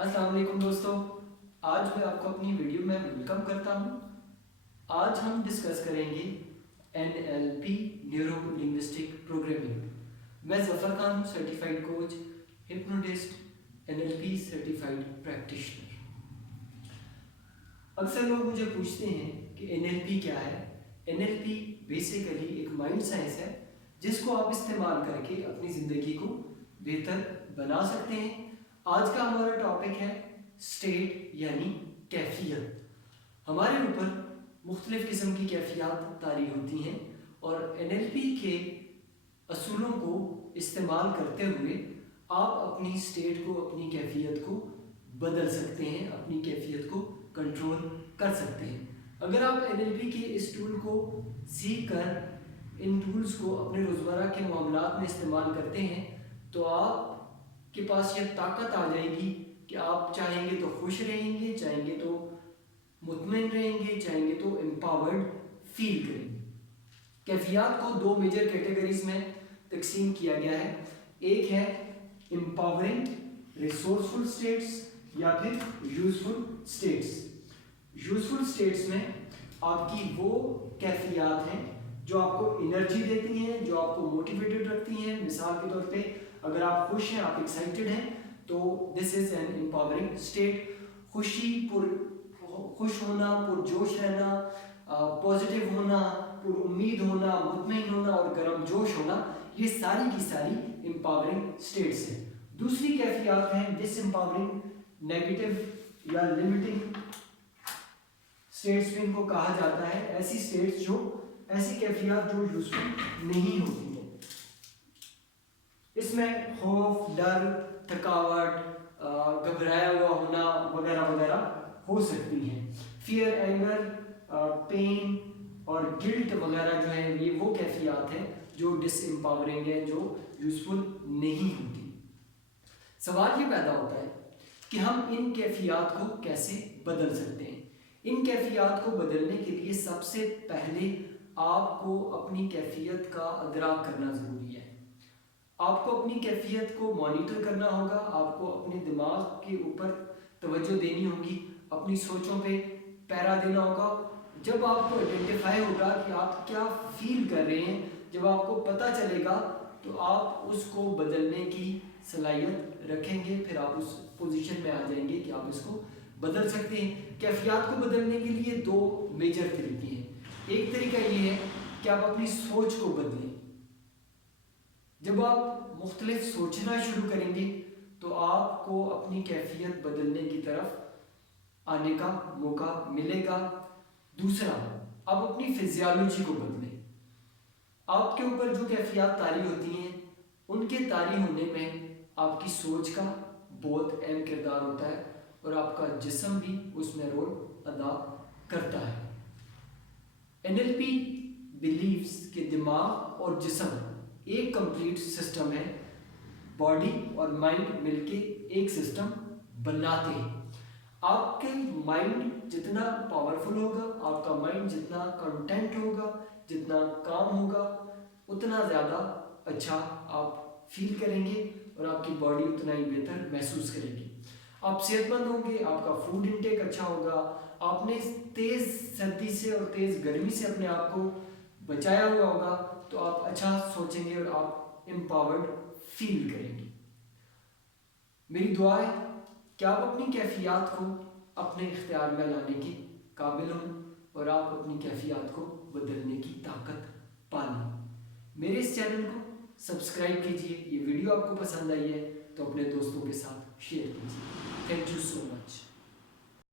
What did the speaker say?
السلام علیکم دوستو، آج میں آپ کو اپنی ویڈیو میں ویلکم کرتا ہوں۔ آج ہم ڈسکس کریں گے NLP نیورو لنگوسٹک پروگرامنگ۔ میں ظفر خان ہوں، certified coach, hypnotist, NLP certified practitioner. اکثر لوگ مجھے پوچھتے ہیں کہ NLP کیا ہے؟ NLP بیسیکلی ایک مائنڈ سائنس ہے جس کو آپ استعمال کر کے اپنی زندگی کو بہتر بنا سکتے ہیں۔ آج کا ہمارا ٹاپک ہے اسٹیٹ یعنی کیفیت۔ ہمارے اوپر مختلف قسم کی کیفیات طاری ہوتی ہیں اور NLP کے اصولوں کو استعمال کرتے ہوئے آپ اپنی اسٹیٹ کو، اپنی کیفیت کو بدل سکتے ہیں، اپنی کیفیت کو کنٹرول کر سکتے ہیں۔ اگر آپ NLP کے اس ٹول کو سیکھ کر ان ٹولز کو اپنے روزمرہ کے معاملات میں استعمال کرتے ہیں تو آپ کے پاس یہ طاقت آ جائے گی کہ آپ چاہیں گے تو خوش رہیں گے، چاہیں گے تو مطمئن رہیں گے، چاہیں گے تو امپاورڈ فیل کریں گے۔ کیفیات کو دو میجر کیٹیگریز میں تقسیم کیا گیا ہے۔ ایک ہے امپاورنگ ریسورسفل اسٹیٹس یا پھر یوزفل اسٹیٹس۔ یوزفل اسٹیٹس میں آپ کی وہ کیفیات ہیں جو آپ کو انرجی دیتی ہیں، جو آپ کو موٹیویٹڈ رکھتی ہیں۔ مثال کے طور پہ اگر آپ خوش ہیں، آپ ایکسائٹڈ ہیں تو دس از این امپاورنگ اسٹیٹ۔ خوش ہونا، پرجوش رہنا، پازیٹیو ہونا، پر امید ہونا، مطمئن ہونا اور گرم جوش ہونا، یہ ساری کی ساری امپاورنگ اسٹیٹس ہیں۔ دوسری کیفیات ہیں ڈس امپاورنگ، نیگیٹو یا لمیٹنگ اسٹیٹس بھی ان کو کہا جاتا ہے۔ ایسی اسٹیٹس ایسی کیفیات جو یوزفل نہیں ہوتی ہیں۔ اس میں خوف، ڈر، تھکاوٹ، گھبرایا ہوا ہونا وغیرہ وغیرہ ہو سکتی ہیں۔ فیئر، اینگر، پین اور گلٹ وغیرہ جو ہیں یہ وہ کیفیات ہیں جو ڈس امپاورنگ ہیں، جو یوزفل نہیں ہوتی۔ سوال یہ پیدا ہوتا ہے کہ ہم ان کیفیات کو کیسے بدل سکتے ہیں؟ ان کیفیات کو بدلنے کے لیے سب سے پہلے آپ کو اپنی کیفیت کا ادراک کرنا ضروری ہے۔ آپ کو اپنی کیفیت کو مانیٹر کرنا ہوگا، آپ کو اپنے دماغ کے اوپر توجہ دینی ہوگی، اپنی سوچوں پہ پیرا دینا ہوگا۔ جب آپ کو آئیڈینٹیفائی ہوگا کہ آپ کیا فیل کر رہے ہیں، جب آپ کو پتہ چلے گا تو آپ اس کو بدلنے کی صلاحیت رکھیں گے، پھر آپ اس پوزیشن میں آ جائیں گے کہ آپ اس کو بدل سکتے ہیں۔ کیفیات کو بدلنے کے لیے دو میجر طریقے ہیں۔ ایک طریقہ یہ ہے کہ آپ اپنی سوچ کو بدلیں۔ جب آپ مختلف سوچنا شروع کریں گے تو آپ کو اپنی کیفیت بدلنے کی طرف آنے کا موقع ملے گا۔ دوسرا، آپ اپنی فزیالوجی کو بدلیں۔ آپ کے اوپر جو کیفیات طاری ہوتی ہیں ان کے طاری ہونے میں آپ کی سوچ کا بہت اہم کردار ہوتا ہے اور آپ کا جسم بھی اس میں رول ادا کرتا ہے۔ NLP بلیوز کہ دماغ اور جسم ایک کمپلیٹ سسٹم ہے۔ باڈی اور مائنڈ مل کے ایک سسٹم بناتے ہیں۔ آپ کے مائنڈ جتنا پاورفل ہوگا، آپ کا مائنڈ جتنا کنٹینٹ ہوگا، جتنا کام ہوگا، اتنا زیادہ اچھا آپ فیل کریں گے اور آپ کی باڈی اتنا ہی بہتر محسوس کرے گی۔ آپ صحت مند ہوں گے، آپ کا فوڈ انٹیک اچھا ہوگا، آپ نے تیز سردی سے اور تیز گرمی سے اپنے آپ کو بچایا ہوا ہوگا تو آپ اچھا سوچیں گے اور آپ امپاورڈ فیل کریں گے۔ میری دعا ہے کہ آپ اپنی کیفیات کو اپنے اختیار میں لانے کے قابل ہوں اور آپ اپنی کیفیات کو بدلنے کی طاقت پالیں۔ میرے اس چینل کو سبسکرائب کیجئے۔ یہ ویڈیو آپ کو پسند آئی ہے تو اپنے دوستوں کے ساتھ شیئر کیجئے۔ Thank you so much.